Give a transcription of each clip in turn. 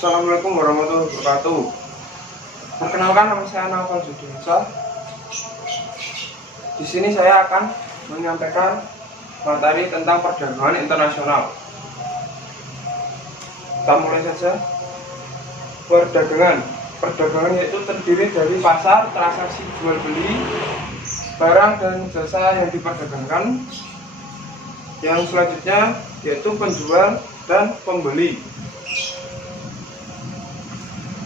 Assalamualaikum warahmatullahi wabarakatuh. Perkenalkan, nama saya Naufal Judinsa. Di sini saya akan menyampaikan materi tentang perdagangan internasional. Kita mulai saja. Perdagangan yaitu terdiri dari pasar, transaksi jual beli barang dan jasa yang diperdagangkan. Yang selanjutnya yaitu penjual dan pembeli.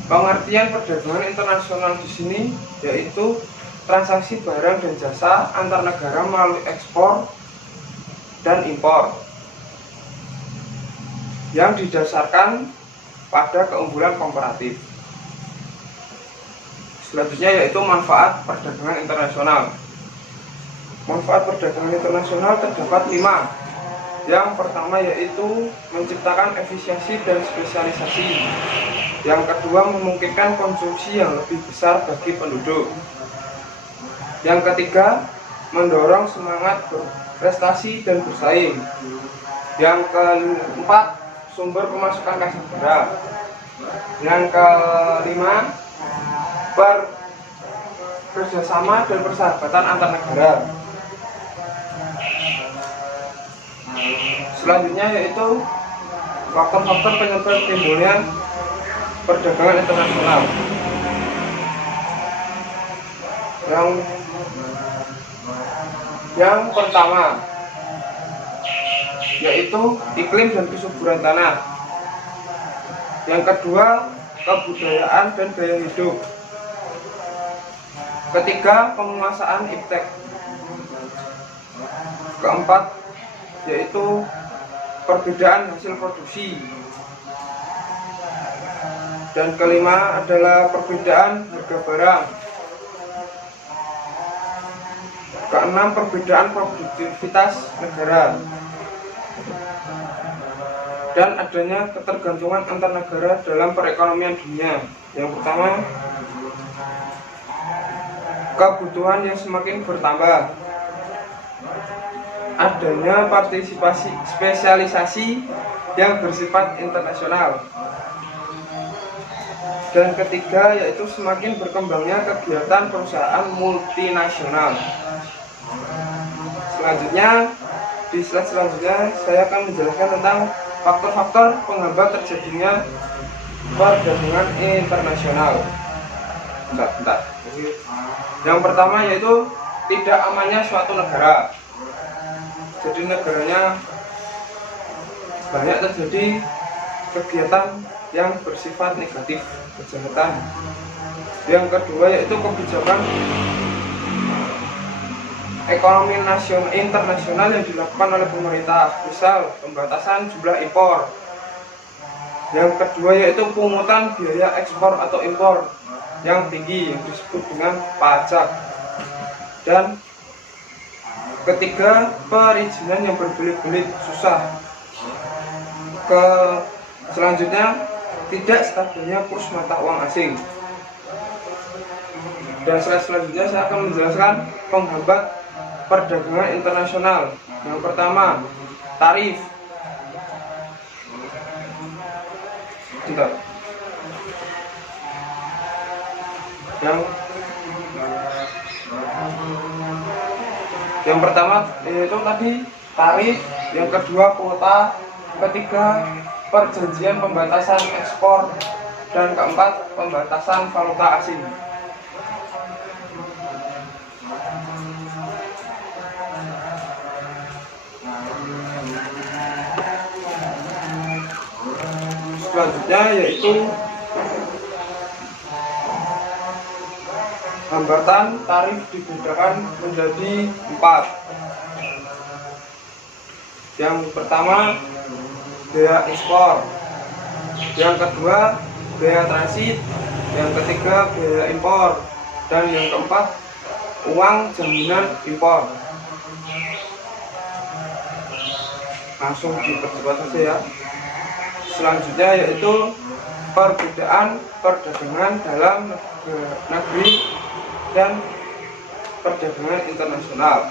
Pengertian perdagangan internasional di sini yaitu transaksi barang dan jasa antar negara melalui ekspor dan impor yang didasarkan pada keunggulan komparatif. Selanjutnya yaitu manfaat perdagangan internasional. Manfaat perdagangan internasional terdapat 5. Yang pertama yaitu menciptakan efisiensi dan spesialisasi. Yang kedua, memungkinkan konsumsi yang lebih besar bagi penduduk. Yang ketiga, mendorong semangat berprestasi dan bersaing. Yang keempat, sumber pemasukan kas negara. Yang kelima, kerjasama dan persahabatan antar negara. Selanjutnya yaitu faktor-faktor penyebab timbulnya perdagangan internasional. Yang pertama yaitu iklim dan kesuburan tanah. Yang kedua, kebudayaan dan gaya hidup. Ketiga, penguasaan iptek. Keempat yaitu perbedaan hasil produksi. Dan kelima adalah perbedaan harga barang. Keenam, perbedaan produktivitas negara. Dan adanya ketergantungan antar negara dalam perekonomian dunia. Yang pertama, kebutuhan yang semakin bertambah. Adanya partisipasi spesialisasi yang bersifat internasional. Dan ketiga yaitu semakin berkembangnya kegiatan perusahaan multinasional. Selanjutnya, di slide selanjutnya saya akan menjelaskan tentang faktor-faktor penghambat terjadinya perdagangan internasional. Bentar. Yang pertama yaitu tidak amannya suatu negara. Jadi negaranya banyak terjadi kegiatan yang bersifat negatif, kejahatan. Yang kedua yaitu kebijakan ekonomi internasional yang dilakukan oleh pemerintah, misal pembatasan jumlah impor. Yang kedua yaitu pungutan biaya ekspor atau impor yang tinggi yang disebut dengan pajak. Dan ketiga, perizinan yang berbelit-belit susah. Selanjutnya, tidak stabilnya kurs mata uang asing. Dan selanjutnya saya akan menjelaskan penghambat perdagangan internasional. Yang pertama, tarif. Yang pertama yaitu tadi tarif, yang kedua kuota, ketiga perjanjian pembatasan ekspor, dan keempat pembatasan valuta asing. Selanjutnya yaitu hambatan tarif dibedakan menjadi 4. Yang pertama, biaya ekspor. Yang kedua, biaya transit. Yang ketiga, biaya impor. Dan yang keempat, uang jaminan impor. Langsung dipercepat saja ya. Selanjutnya yaitu perbedaan perdagangan dalam negeri dan perdagangan internasional.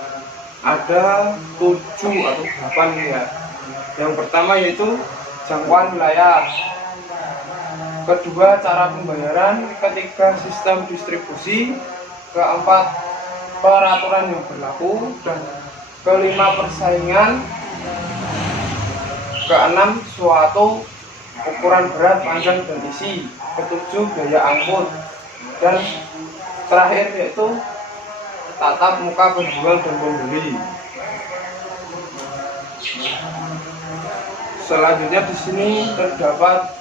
Ada 7 atau 8 ya. Yang pertama yaitu jangkauan wilayah. Kedua, cara pembayaran. Ketiga, sistem distribusi. Keempat, peraturan yang berlaku. Dan kelima, persaingan. Keenam, suatu ukuran berat, panjang, dan isi. Ketujuh, biaya angkut. Dan terakhir yaitu tatap muka penjual dan pembeli. Selanjutnya di sini terdapat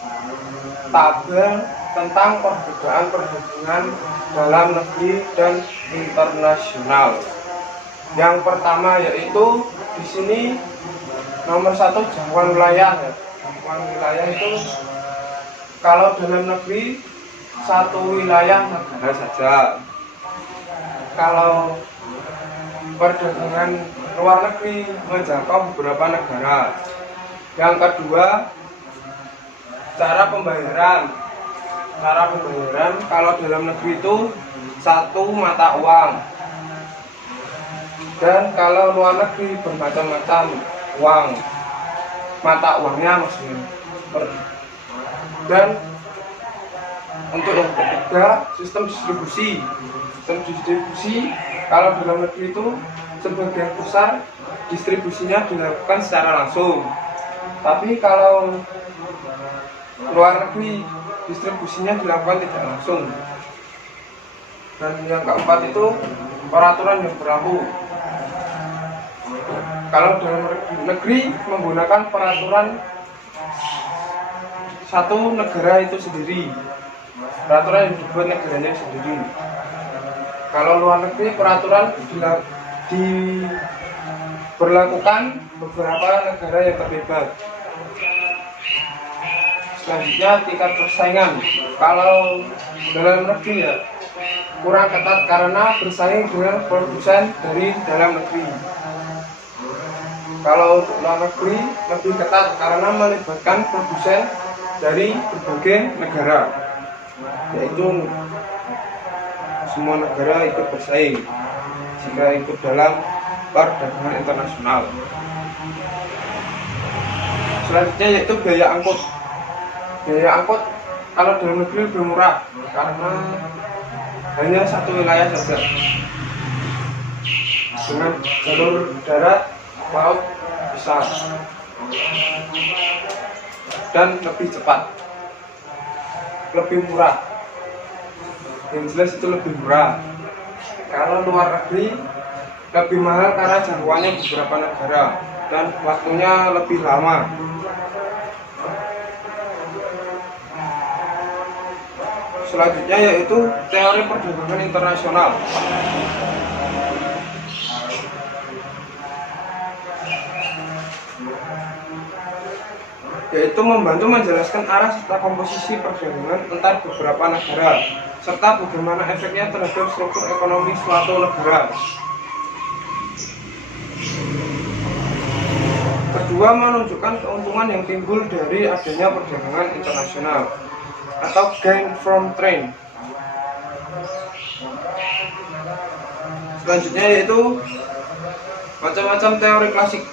tabel tentang perbedaan perdagangan dalam negeri dan internasional. Yang pertama yaitu di sini nomor 1, jangkauan wilayah. Jangkauan wilayah itu kalau dalam negeri satu wilayah negara saja. Kalau perdagangan luar negeri menjangkau beberapa negara. Yang kedua, cara pembayaran. Cara pembayaran kalau dalam negeri itu satu mata uang. Dan kalau luar negeri bermacam-macam uang. Mata uangnya maksudnya. Dan untuk yang ketiga, sistem distribusi. Sistem distribusi kalau dalam negeri itu sebagian besar distribusinya dilakukan secara langsung. Tapi kalau luar negeri distribusinya dilakukan tidak langsung. Dan yang keempat itu peraturan yang berlaku. Kalau dalam negeri menggunakan peraturan satu negara itu sendiri, peraturan yang dibuat negaranya sendiri. Kalau luar negeri peraturan diberlakukan beberapa negara yang terlibat. Selanjutnya tingkat persaingan. Kalau dalam negeri ya kurang ketat karena bersaing dengan produsen dari dalam negeri. Kalau untuk luar negeri lebih ketat karena melibatkan produsen dari berbagai negara, yaitu semua negara ikut bersaing jika ikut dalam perdagangan internasional. Selanjutnya yaitu biaya angkut. Biaya angkut kalau dalam negeri lebih murah karena hanya satu wilayah saja dengan jalur darat, laut besar dan lebih cepat, lebih murah. Yang jelas itu lebih murah. Kalau luar negeri lebih mahal karena jangkauannya beberapa negara dan waktunya lebih lama. Selanjutnya yaitu teori perdagangan internasional. Yaitu membantu menjelaskan arah serta komposisi perdagangan antar beberapa negara serta bagaimana efeknya terhadap struktur ekonomi suatu negara. Kedua, menunjukkan keuntungan yang timbul dari adanya perdagangan internasional atau gain from trade. Selanjutnya yaitu macam-macam teori klasik.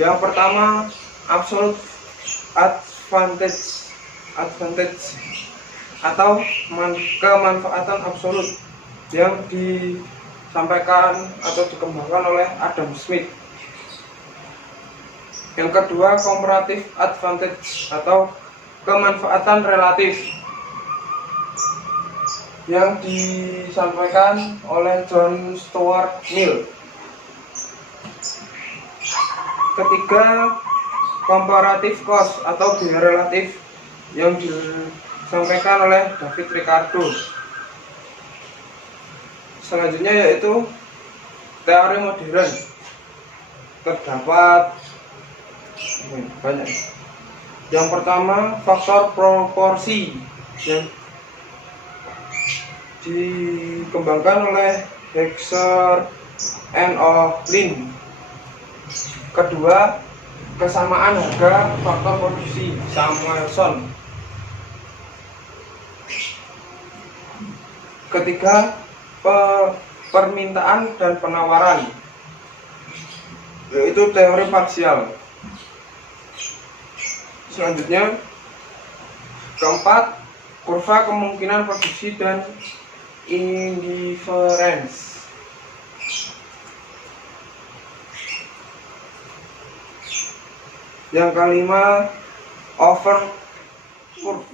Yang pertama, absolute advantage atau kemanfaatan absolut yang disampaikan atau dikembangkan oleh Adam Smith. Yang kedua, comparative advantage atau kemanfaatan relatif yang disampaikan oleh John Stuart Mill. Ketiga, comparative cost atau biaya relatif yang disampaikan oleh David Ricardo. Selanjutnya yaitu teori modern. Terdapat banyak. Yang pertama, faktor proporsi yang dikembangkan oleh Hexer and Lin. Kedua, kesamaan harga faktor produksi Samuelson. Ketiga, permintaan dan penawaran, yaitu teori parsial. Selanjutnya, keempat, kurva kemungkinan produksi dan indifference. Yang kelima, over curve.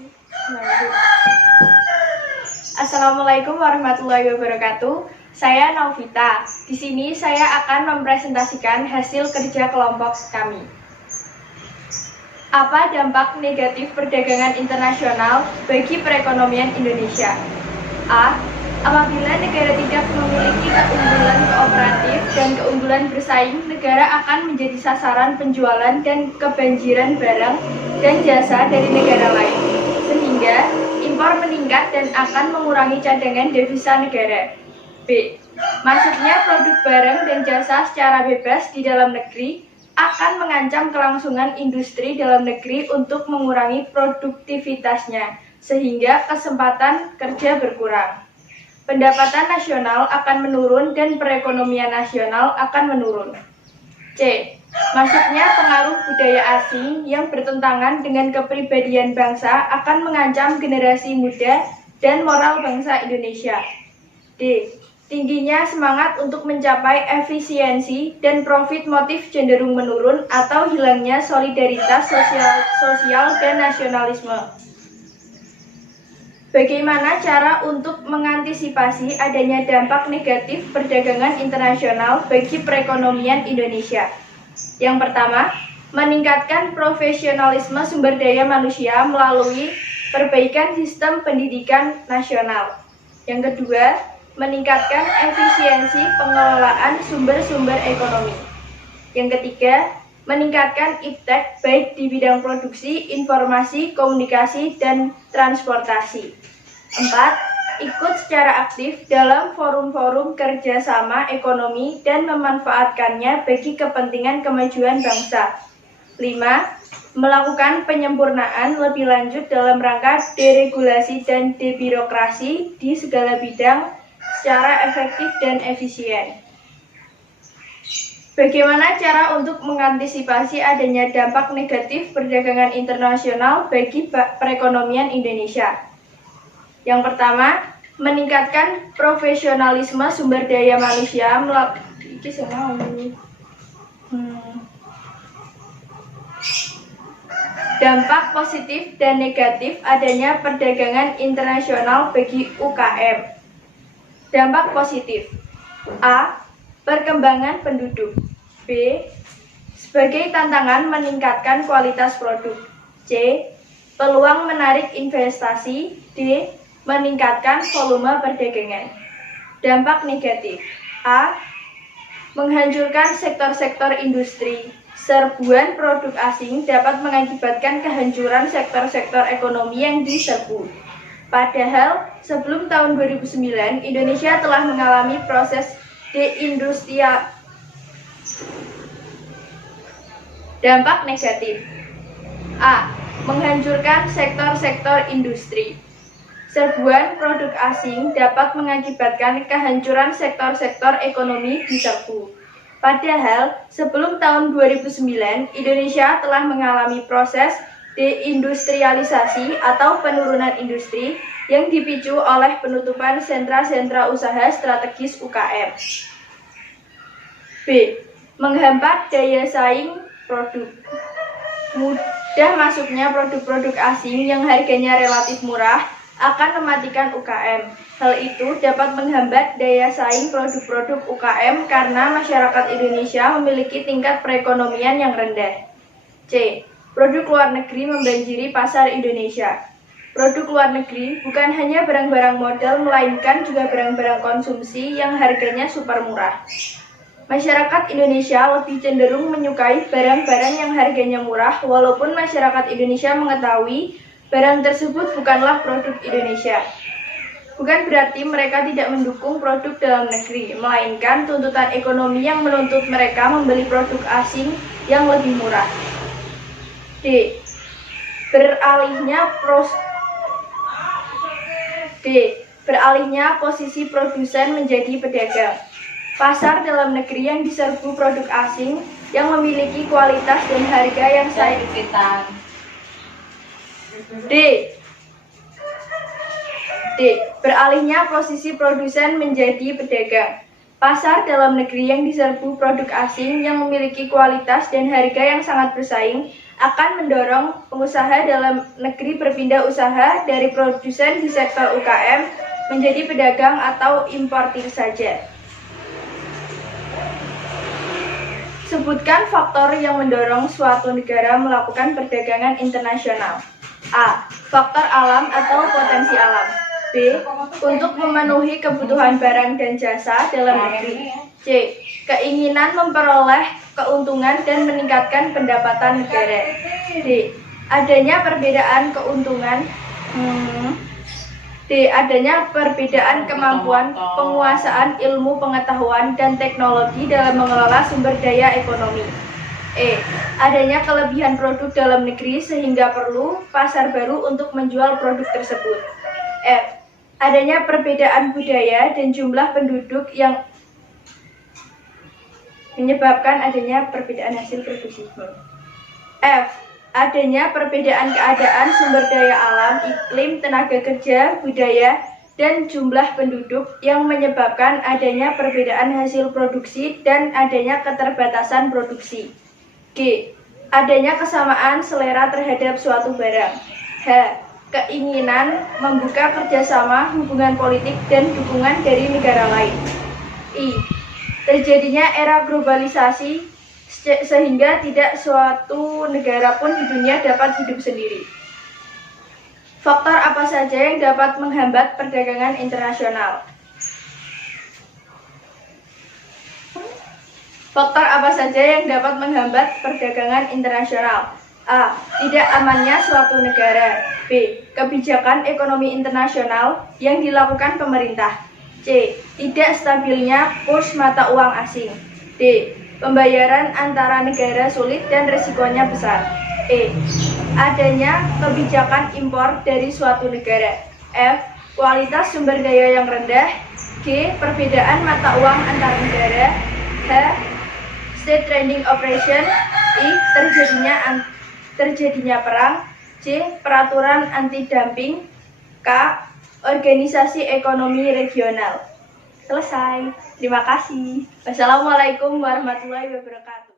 Assalamualaikum warahmatullahi wabarakatuh. Saya Naufita. Di sini saya akan mempresentasikan hasil kerja kelompok kami. Apa dampak negatif perdagangan internasional bagi perekonomian Indonesia? A. Apabila negara tidak memiliki keunggulan kooperatif dan keunggulan bersaing, negara akan menjadi sasaran penjualan dan kebanjiran barang dan jasa dari negara lain, sehingga impor meningkat dan akan mengurangi cadangan devisa negara. B. Masuknya produk barang dan jasa secara bebas di dalam negeri akan mengancam kelangsungan industri dalam negeri untuk mengurangi produktivitasnya, sehingga kesempatan kerja berkurang. Pendapatan nasional akan menurun dan perekonomian nasional akan menurun. C. Masuknya pengaruh budaya asing yang bertentangan dengan kepribadian bangsa akan mengancam generasi muda dan moral bangsa Indonesia. D. Tingginya semangat untuk mencapai efisiensi dan profit motif cenderung menurun atau hilangnya solidaritas sosial dan nasionalisme. Bagaimana cara untuk mengantisipasi adanya dampak negatif perdagangan internasional bagi perekonomian Indonesia? Yang pertama, meningkatkan profesionalisme sumber daya manusia melalui perbaikan sistem pendidikan nasional. Yang kedua, meningkatkan efisiensi pengelolaan sumber-sumber ekonomi. Yang ketiga, meningkatkan iptek baik di bidang produksi, informasi, komunikasi, dan transportasi. 4. Ikut secara aktif dalam forum-forum kerjasama ekonomi dan memanfaatkannya bagi kepentingan kemajuan bangsa. 5. Melakukan penyempurnaan lebih lanjut dalam rangka deregulasi dan debirokrasi di segala bidang secara efektif dan efisien. Bagaimana cara untuk mengantisipasi adanya dampak negatif perdagangan internasional bagi perekonomian Indonesia? Yang pertama, meningkatkan profesionalisme sumber daya manusia melalui dampak positif dan negatif adanya perdagangan internasional bagi UKM. Dampak positif. A. Perkembangan penduduk. B. Sebagai tantangan meningkatkan kualitas produk. C. Peluang menarik investasi. D. Meningkatkan volume perdagangan. Dampak negatif. A. Menghancurkan sektor-sektor industri. Serbuan produk asing dapat mengakibatkan kehancuran sektor-sektor ekonomi yang diserbu. Padahal, sebelum tahun 2009, Indonesia telah mengalami proses deindustrialisasi. Dampak negatif. A. Menghancurkan sektor-sektor industri. Serbuan produk asing dapat mengakibatkan kehancuran sektor-sektor ekonomi diserbu. Padahal, sebelum tahun 2009, Indonesia telah mengalami proses deindustrialisasi atau penurunan industri yang dipicu oleh penutupan sentra-sentra usaha strategis UKM. B. Menghambat daya saing produk. Mudah masuknya produk-produk asing yang harganya relatif murah akan mematikan UKM. Hal itu dapat menghambat daya saing produk-produk UKM karena masyarakat Indonesia memiliki tingkat perekonomian yang rendah. C. Produk luar negeri membanjiri pasar Indonesia. Produk luar negeri bukan hanya barang-barang modal, melainkan juga barang-barang konsumsi yang harganya super murah. Masyarakat Indonesia lebih cenderung menyukai barang-barang yang harganya murah, walaupun masyarakat Indonesia mengetahui barang tersebut bukanlah produk Indonesia. Bukan berarti mereka tidak mendukung produk dalam negeri, melainkan tuntutan ekonomi yang menuntut mereka membeli produk asing yang lebih murah. D. Beralihnya posisi produsen menjadi pedagang. Pasar dalam negeri yang diserbu produk asing yang memiliki kualitas dan harga yang D. Beralihnya posisi produsen menjadi pedagang. Pasar dalam negeri yang diserbu produk asing yang memiliki kualitas dan harga yang sangat bersaing akan mendorong pengusaha dalam negeri berpindah usaha dari produsen di sektor UKM menjadi pedagang atau importir saja. Sebutkan faktor yang mendorong suatu negara melakukan perdagangan internasional. A. Faktor alam atau potensi alam. B. Untuk memenuhi kebutuhan barang dan jasa dalam negeri. C. Keinginan memperoleh keuntungan dan meningkatkan pendapatan negara. D. Adanya perbedaan keuntungan. D. Adanya perbedaan kemampuan penguasaan ilmu pengetahuan dan teknologi dalam mengelola sumber daya ekonomi. E. Adanya kelebihan produk dalam negeri sehingga perlu pasar baru untuk menjual produk tersebut. F. Adanya perbedaan budaya dan jumlah penduduk yang menyebabkan adanya perbedaan hasil produksi. F. Adanya perbedaan keadaan sumber daya alam, iklim, tenaga kerja, budaya, dan jumlah penduduk yang menyebabkan adanya perbedaan hasil produksi dan adanya keterbatasan produksi. G. Adanya kesamaan selera terhadap suatu barang. H. Keinginan membuka kerjasama, hubungan politik, dan dukungan dari negara lain. I. Terjadinya era globalisasi sehingga tidak suatu negara pun di dunia dapat hidup sendiri. Faktor apa saja yang dapat menghambat perdagangan internasional? Faktor apa saja yang dapat menghambat perdagangan internasional? A. Tidak amannya suatu negara. B. Kebijakan ekonomi internasional yang dilakukan pemerintah. C. Tidak stabilnya kurs mata uang asing. D. Pembayaran antara negara sulit dan risikonya besar. E. Adanya kebijakan impor dari suatu negara. F. Kualitas sumber daya yang rendah. G. Perbedaan mata uang antar negara. H. State trading operation. I. Terjadinya perang. C. Peraturan anti-dumping. K. Organisasi ekonomi regional. Selesai. Terima kasih. Wassalamualaikum warahmatullahi wabarakatuh.